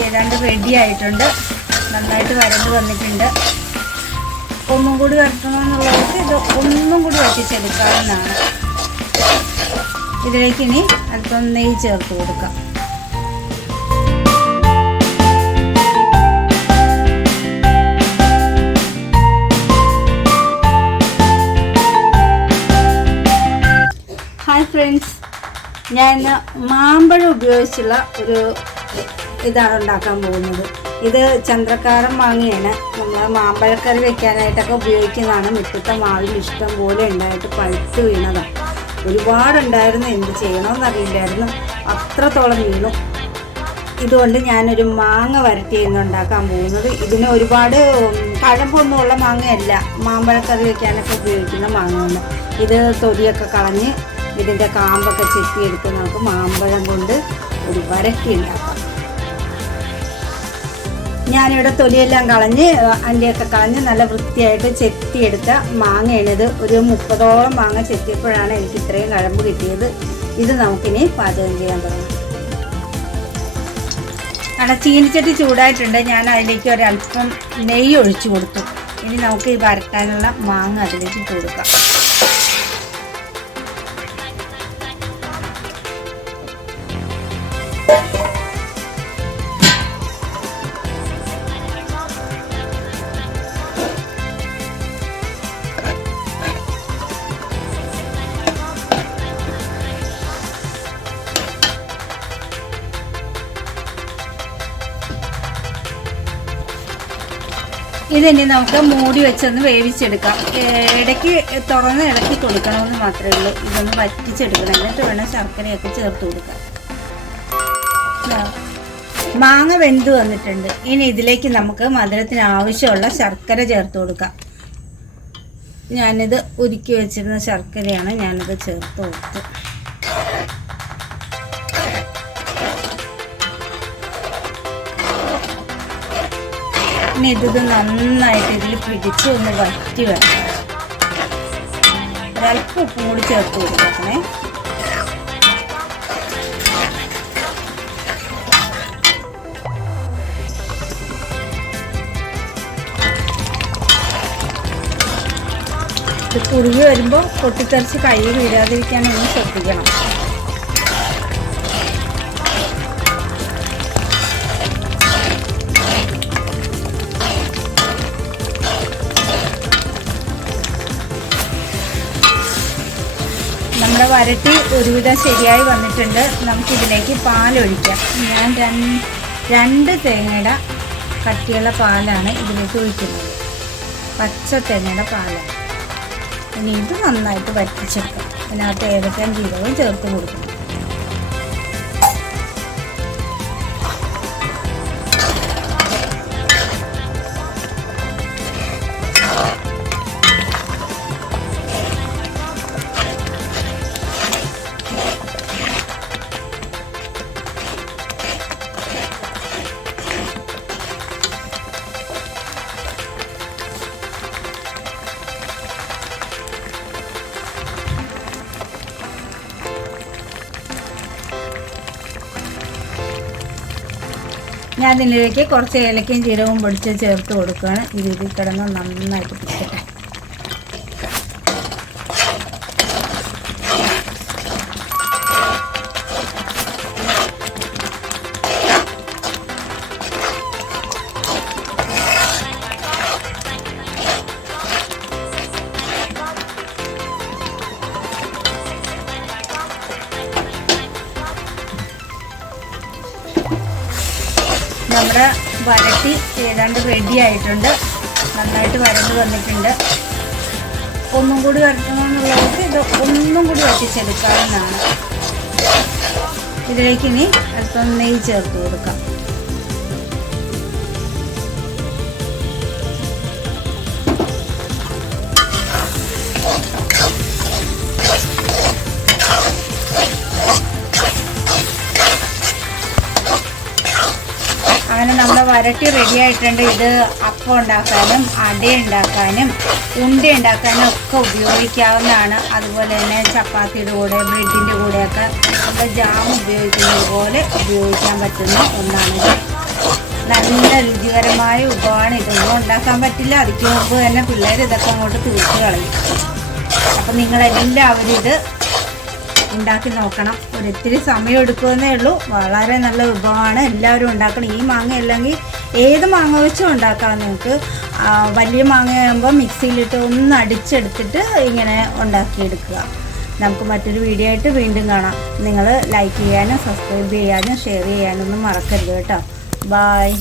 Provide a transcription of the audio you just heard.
ഏതാണ്ട് റെഡി ആയിട്ടുണ്ട്. നന്നായിട്ട് വരണ്ട് വന്നിട്ടുണ്ട്. ഒന്നും കൂടി വരട്ടണമെന്നുള്ളവർക്ക് ഇത് ഒന്നും കൂടി വറ്റിച്ചെടുക്കാവുന്നതാണ്. ഇതിലേക്ക് ഇനി അല്പം നെയ്യ് ചേർത്ത് കൊടുക്കാം. ഹായ് ഫ്രണ്ട്സ്, ഞാൻ മാമ്പഴം ഉപയോഗിച്ചുള്ള ഒരു ഇതാണ് ഉണ്ടാക്കാൻ പോകുന്നത്. ഇത് ചന്ദ്രക്കാരൻ മാങ്ങയാണ്. നമ്മൾ മാമ്പഴക്കറി വെക്കാനായിട്ടൊക്കെ ഉപയോഗിക്കുന്നതാണ്. മുറ്റത്തെ മാവിൽ ഇഷ്ടം പോലെ ഉണ്ടായിട്ട് പഴുത്ത് വീണതാണ്. ഒരുപാടുണ്ടായിരുന്നു, എന്ത് ചെയ്യണമെന്നറിയില്ലായിരുന്നു, അത്രത്തോളം വീണു. ഇതുകൊണ്ട് ഞാനൊരു മാങ്ങ വരട്ടിയാണ് ഉണ്ടാക്കാൻ പോകുന്നത്. ഇതിന് ഒരുപാട് കഴമ്പൊന്നുമുള്ള മാങ്ങയല്ല, മാമ്പഴക്കറി വെക്കാനൊക്കെ ഉപയോഗിക്കുന്ന മാങ്ങയാണ്. ഇത് തൊലിയൊക്കെ കളഞ്ഞ് ഇതിൻ്റെ കാമ്പൊക്കെ ചെത്തിയെടുത്ത് നമുക്ക് മാമ്പഴം കൊണ്ട് ഒരു വരട്ടി ഉണ്ടാക്കാം. ഞാനിവിടെ തൊലിയെല്ലാം കളഞ്ഞ് അതിൻ്റെയൊക്കെ കളഞ്ഞ് നല്ല വൃത്തിയായിട്ട് ചെത്തിയെടുത്ത മാങ്ങയാണിത്. ഒരു 30ഓളം മാങ്ങ ചെത്തിയപ്പോഴാണ് എനിക്ക് ഇത്രയും കഴമ്പ് കിട്ടിയത്. ഇത് നമുക്കിനി പാചകം ചെയ്യാൻ തുടങ്ങാം. അവിടെ ചീനിച്ചട്ടി ചൂടായിട്ടുണ്ട്. ഞാൻ അതിലേക്ക് ഒരല്പം നെയ്യ് ഒഴിച്ചു കൊടുത്തു. ഇനി നമുക്ക് ഈ വരട്ടാനുള്ള മാങ്ങ അതിലേക്ക് ഇട്ട് കൊടുക്കാം. ഇതിനി നമുക്ക് മൂടി വെച്ചൊന്ന് വേവിച്ചെടുക്കാം. ഇടയ്ക്ക് തുറന്ന് ഇളക്കി കൊടുക്കണമെന്ന് മാത്രമേ ഉള്ളൂ. ഇതൊന്ന് വറ്റിച്ചെടുക്കണം. എന്നിട്ട് വേണം ശർക്കരയൊക്കെ ചേർത്ത് കൊടുക്കാം. മാങ്ങ വെന്ത് വന്നിട്ടുണ്ട്. ഇനി ഇതിലേക്ക് നമുക്ക് മധുരത്തിന് ആവശ്യമുള്ള ശർക്കര ചേർത്ത് കൊടുക്കാം. ഞാനിത് ഉരുക്കി വെച്ചിരുന്ന ശർക്കരയാണ്, ഞാനിത് ചേർത്ത് കൊടുത്തു. ഇനി ഇത് നന്നായിട്ട് ഇതിൽ പിടിച്ച് ഒന്ന് വറ്റി വരണം. ഒരല്പം ഉപ്പും കൂടി ചേർത്ത് കൊടുക്കണേ. ഇത് കുറുകി വരുമ്പോൾ പൊട്ടിത്തെറിച്ച് കൈ വീഴാതിരിക്കാൻ ഒന്ന് ശ്രദ്ധിക്കണം. നമ്മുടെ വരട്ടി ഒരുവിധം ശരിയായി വന്നിട്ടുണ്ട്. നമുക്കിതിലേക്ക് പാലൊഴിക്കാം. ഞാൻ 2 തേങ്ങയുടെ കട്ടിയുള്ള പാലാണ് ഇതിലേക്ക് ഒഴിക്കുന്നത്. പച്ച തേങ്ങയുടെ പാലാണ്. ഇനി ഇത് നന്നായിട്ട് വറ്റിച്ചെടുക്കാം. അതിനകത്ത് ഏലക്കയും ജീരകവും ചേർത്ത് കൊടുക്കണം. ഞാൻ ഇതിലേക്ക് കുറച്ച് ഏലക്കയും ജീരകവും പൊടിച്ച് ചേർത്ത് കൊടുക്കുകയാണ്. ഇതിൽ കിടന്ന് നന്നായിട്ട് പിടിക്കട്ടെ. നമ്മുടെ വരട്ടി ഏതാണ്ട് റെഡി ആയിട്ടുണ്ട്. നന്നായിട്ട് വരണ്ട് വന്നിട്ടുണ്ട്. ഒന്നും കൂടി വരട്ടണമെന്നുള്ളവർക്ക് ഇത് ഒന്നും കൂടി വറ്റിച്ചെടുക്കാവുന്നതാണ്. ഇതിലേക്ക് ഇനി അല്പം നെയ്യ് ചേർത്ത് കൊടുക്കാം. അങ്ങനെ നമ്മുടെ വരട്ടി റെഡി ആയിട്ടുണ്ട്. ഇത് അപ്പം ഉണ്ടാക്കാനും അട ഉണ്ടാക്കാനും ഉണ്ട ഉണ്ടാക്കാനും ഒക്കെ ഉപയോഗിക്കാവുന്നതാണ്. അതുപോലെ തന്നെ ചപ്പാത്തിയുടെ കൂടെ ബ്രെഡിൻ്റെ കൂടെയൊക്കെ നമ്മൾ ജാം ഉപയോഗിക്കുന്നത് പോലെ ഉപയോഗിക്കാൻ പറ്റുന്ന ഒന്നാണിത്. നല്ല രുചികരമായ വിഭവമാണ്. ഇതൊന്നും ഉണ്ടാക്കാൻ പറ്റില്ല. അതിക്ക് മുമ്പ് തന്നെ പിള്ളേർ ഇതൊക്കെ അങ്ങോട്ട് തീർത്ത് കളയും. അപ്പം നിങ്ങളെല്ലാവരും ഇത് ഉണ്ടാക്കി നോക്കണം. ഒരിത്തിരി സമയം എടുക്കുമെന്നേ ഉള്ളൂ. വളരെ നല്ല വിഭവമാണ്. എല്ലാവരും ഉണ്ടാക്കണം. ഈ മാങ്ങ അല്ലെങ്കിൽ ഏത് മാങ്ങ വെച്ചും ഉണ്ടാക്കാം നിങ്ങൾക്ക്. വലിയ മാങ്ങയാകുമ്പോൾ മിക്സിയിലിട്ട് ഒന്ന് അടിച്ചെടുത്തിട്ട് ഇങ്ങനെ ഉണ്ടാക്കിയെടുക്കുക. നമുക്ക് മറ്റൊരു വീഡിയോ ആയിട്ട് വീണ്ടും കാണാം. നിങ്ങൾ ലൈക്ക് ചെയ്യാനും സബ്സ്ക്രൈബ് ചെയ്യാനും ഷെയർ ചെയ്യാനൊന്നും മറക്കരുത് കേട്ടോ. ബായ്.